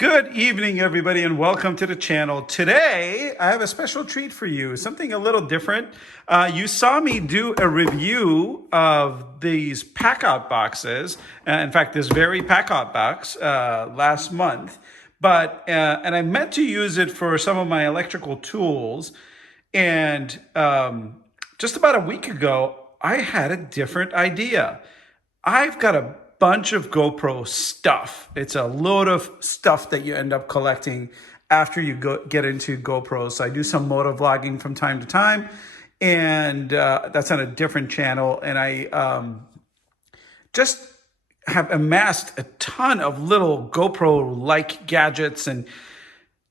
Good evening, everybody, and welcome to the channel. Today, I have a special treat for you, something a little different. You saw me do a review of these pack-out boxes. In fact, this very pack-out box last month. And I meant to use it for some of my electrical tools. And just about a week ago, I had a different idea. I've got a bunch of GoPro stuff. It's a load of stuff that you end up collecting after you get into GoPros. So I do some motor vlogging from time to time, and that's on a different channel. And I just have amassed a ton of little GoPro-like gadgets and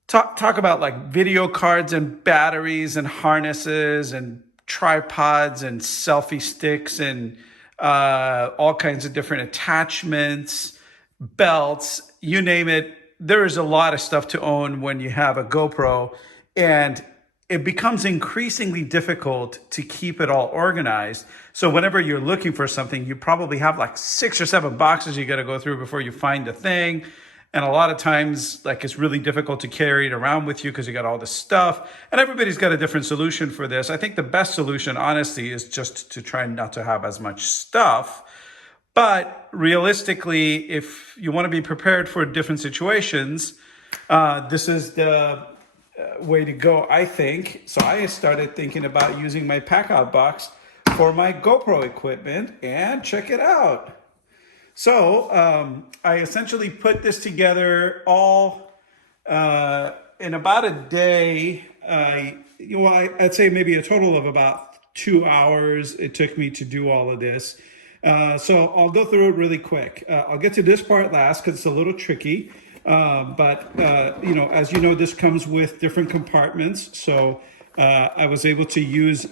talk about like video cards and batteries and harnesses and tripods and selfie sticks and all kinds of different attachments, belts, you name it. There is a lot of stuff to own when you have a GoPro, and it becomes increasingly difficult to keep it all organized. So whenever you're looking for something, you probably have like 6 or 7 boxes you got to go through before you find a thing. And a lot of times, like, it's really difficult to carry it around with you because you got all this stuff. And everybody's got a different solution for this. I think the best solution, honestly, is just to try not to have as much stuff. But realistically, if you want to be prepared for different situations, this is the way to go, I think. So I started thinking about using my pack-out box for my GoPro equipment, and check it out. So I essentially put this together all in about a day. I'd say maybe a total of about 2 hours it took me to do all of this. So I'll go through it really quick. I'll get to this part last because it's a little tricky. As you know, this comes with different compartments. So I was able to use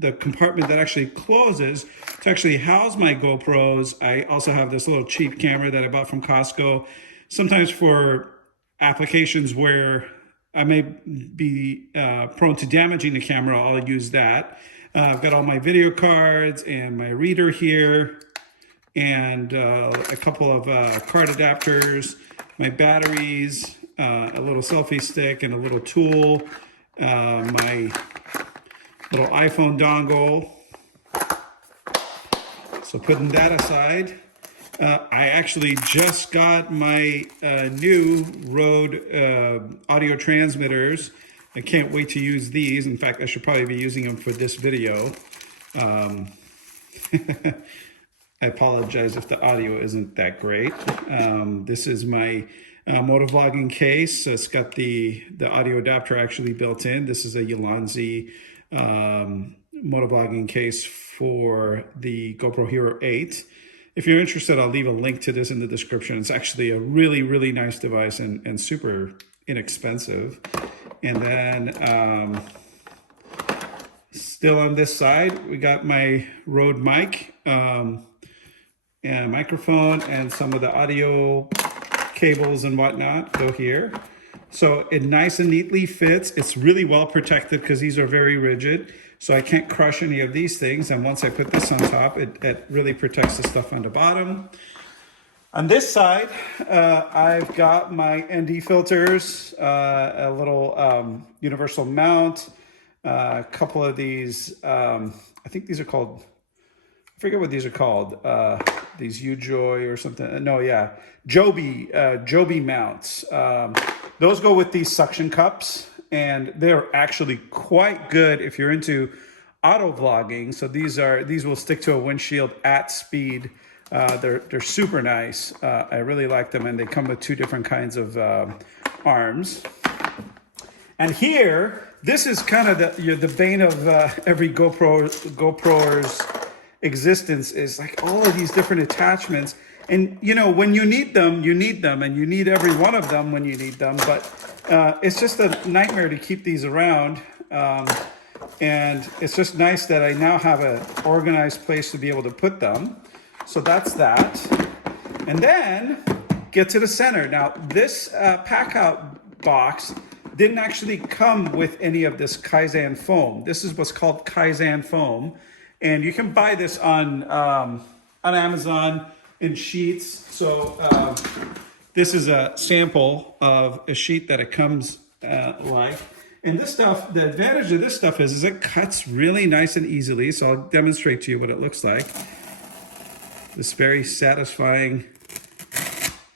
the compartment that actually closes to actually house my GoPros. I also have this little cheap camera that I bought from Costco. Sometimes for applications where I may be prone to damaging the camera, I'll use that. I've got all my video cards and my reader here, and a couple of card adapters, my batteries, a little selfie stick, and a little tool, my little iPhone dongle. So putting that aside, I actually just got my new Rode audio transmitters. I can't wait to use these. In fact, I should probably be using them for this video. I apologize if the audio isn't that great. This is my motovlogging case. So it's got the audio adapter actually built in. This is a Ulanzi motovlogging case for the GoPro Hero 8. If you're interested, I'll leave a link to this in the description. It's actually a really, really nice device and super inexpensive. And then still on this side, we got my Rode mic and microphone, and some of the audio cables and whatnot go here. So it nice and neatly fits. It's really well protected because these are very rigid. So I can't crush any of these things. And once I put this on top, it really protects the stuff on the bottom. On this side, I've got my ND filters, a little universal mount, a couple of these, I think these are called, I forget what these are called, these UJoy or something. No, yeah, Joby mounts. Those go with these suction cups, and they're actually quite good if you're into auto vlogging. So these will stick to a windshield at speed. They're super nice. I really like them, and they come with 2 different kinds of arms. And here, this is kind of the bane of every GoPro's existence, is like all of these different attachments. And you know, when you need them, and you need every one of them when you need them. But it's just a nightmare to keep these around. And it's just nice that I now have an organized place to be able to put them. So that's that. And then get to the center. Now, this pack-out box didn't actually come with any of this Kaizen foam. This is what's called Kaizen foam. And you can buy this on Amazon in sheets. So This is a sample of a sheet that it comes like. And this stuff, the advantage of this stuff is it cuts really nice and easily. So I'll demonstrate to you what it looks like. This very satisfying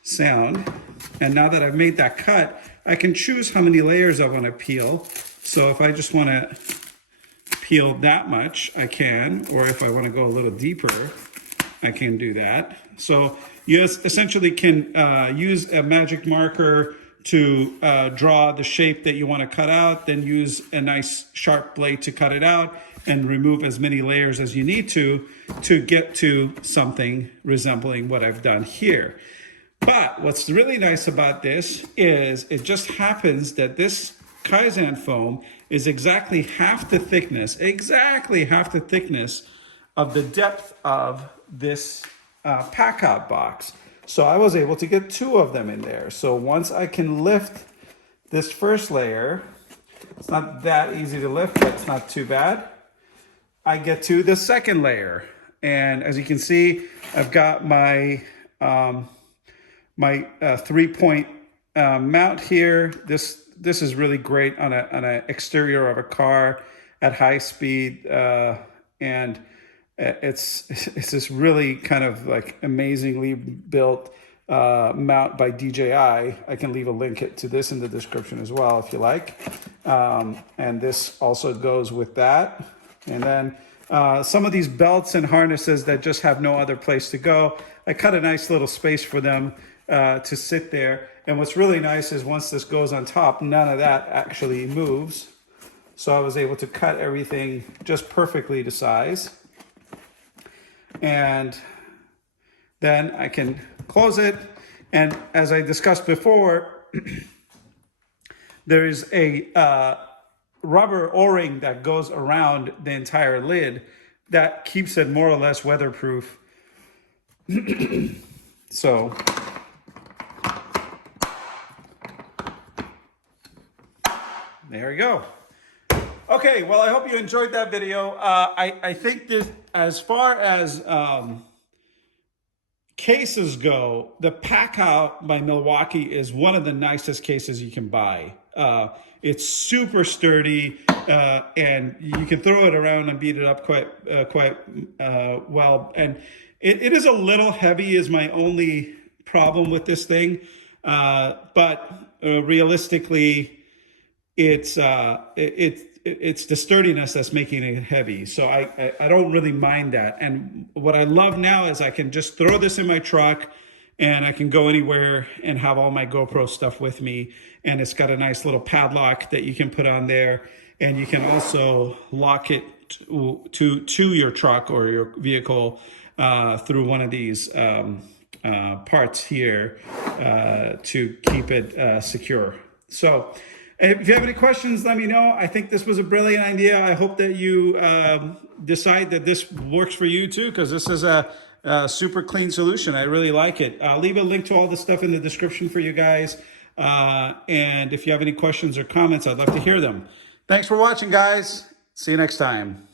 sound. And now that I've made that cut, I can choose how many layers I want to peel. So if I just want to peel that much, I can. Or if I want to go a little deeper, I can do that. So you essentially can use a magic marker to draw the shape that you want to cut out, then use a nice sharp blade to cut it out and remove as many layers as you need to get to something resembling what I've done here. But what's really nice about this is it just happens that this Kaizen foam is exactly half the thickness of the depth of this pack out box. So I was able to get 2 of them in there. So once I can lift this first layer, it's not that easy to lift, but it's not too bad. I get to the second layer. And as you can see, I've got my my 3-point mount here. This is really great on an exterior of a car at high speed, and it's this really kind of like amazingly built mount by DJI. I can leave a link to this in the description as well if you like. And this also goes with that. And then some of these belts and harnesses that just have no other place to go, I cut a nice little space for them to sit there. And what's really nice is once this goes on top, none of that actually moves. So I was able to cut everything just perfectly to size. And then I can close it. And as I discussed before, there is a rubber O-ring that goes around the entire lid that keeps it more or less weatherproof. So there we go. Okay, well, I hope you enjoyed that video. I think that as far as cases go, the Pack Out by Milwaukee is one of the nicest cases you can buy. It's super sturdy, and you can throw it around and beat it up quite well. And it is a little heavy is my only problem with this thing. But realistically, it's the sturdiness that's making it heavy. So I don't really mind that. And what I love now is I can just throw this in my truck and I can go anywhere and have all my GoPro stuff with me. And it's got a nice little padlock that you can put on there. And you can also lock it to your truck or your vehicle through one of these parts here to keep it secure. So if you have any questions, let me know. I think this was a brilliant idea. I hope that you decide that this works for you too, because this is a super clean solution. I really like it. I'll leave a link to all the stuff in the description for you guys. And if you have any questions or comments, I'd love to hear them. Thanks for watching, guys. See you next time.